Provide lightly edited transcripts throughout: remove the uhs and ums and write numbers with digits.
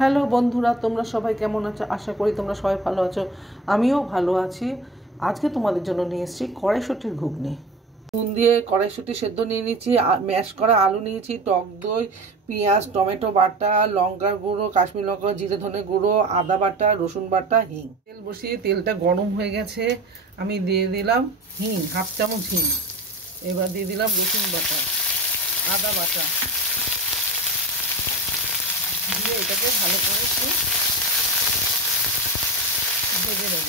Hello বন্ধুরা, তোমরা সবাই কেমন আছো? আশা করি তোমরা সবাই ভালো আছো। আমিও ভালো আছি। আজকে তোমাদের জন্য নিয়ে এসেছি কড়াইশুঁটির ঘুগনি। নুন দিয়ে কড়াইশুঁটি সেদ্ধ নিয়ে নিয়েছি, ম্যাশ করা আলু নিয়েছি, টক দই, পেঁয়াজ, টমেটো বাটা, লঙ্কার গুঁড়ো, কাশ্মীর লঙ্কা, জিরে ধনে গুঁড়ো, আদা বাটা, রসুন বাটা, হিং। তেল বসিয়ে তেলটা গরম হয়ে গেছে, আমি দিয়ে দিলাম হিং, 1/2 চামচ হিং। এবার দিয়ে দিলাম রসুন বাটা, আদা বাটা দিয়ে এটাকে ভালো করে একটু ভেজে নেব।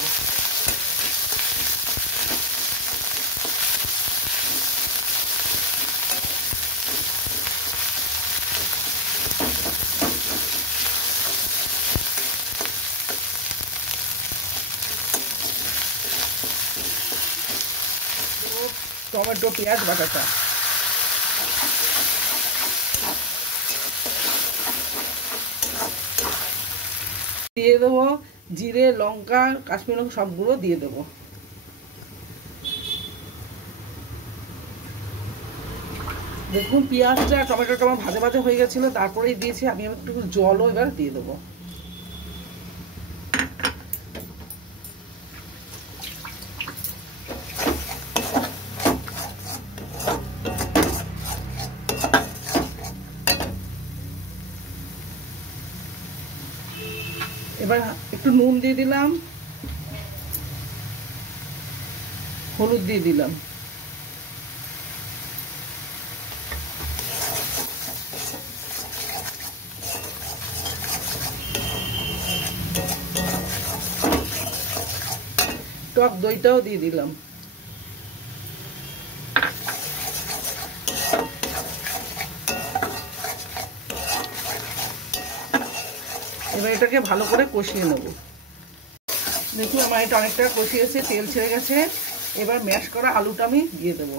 টমেটো পেঁয়াজ বাটাটা দিয়ে দেবো, জিরে লঙ্কা কাশ্মীর লঙ্কা সবগুলো দিয়ে দেবো। দেখুন পেঁয়াজটা টমেটোটা আমার ভাজা ভাজা হয়ে গেছিলো, তারপরেই দিয়েছি আমি একটু জলও এবার দিয়ে দেবো। এবার একটু নুন দিয়ে দিলাম, হলুদ দিয়ে দিলাম, টক দইটাও দিয়ে দিলাম। এবার এটাকে ভালো করে কষিয়ে নেব। দেখুন আমার এটা অনেকটা কষিয়েছে, তেল ছেড়ে গেছে। এবার ম্যাশ করা আলুটা আমি দিয়ে দেবো।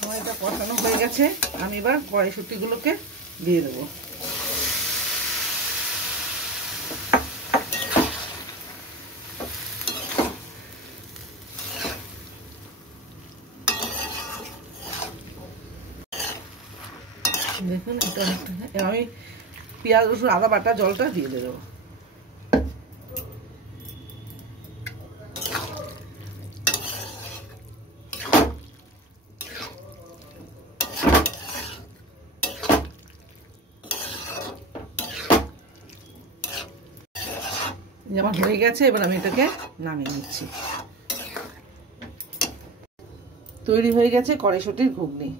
আমার এটা কষানো হয়ে গেছে, আমি এবার কড়াইশুঁটিগুলোকে দিয়ে দেবো। দেখুন এটা আমি পেঁয়াজ রসুন আদা বাটা জলটা দিয়ে দেবো। যেমন হয়ে গেছে, এবার আমি এটাকে নামিয়ে নিচ্ছি। তৈরি হয়ে গেছে কড়াইশুঁটির ঘুগনি।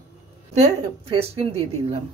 ফ্রেশ ক্রিম দিয়ে দিলাম।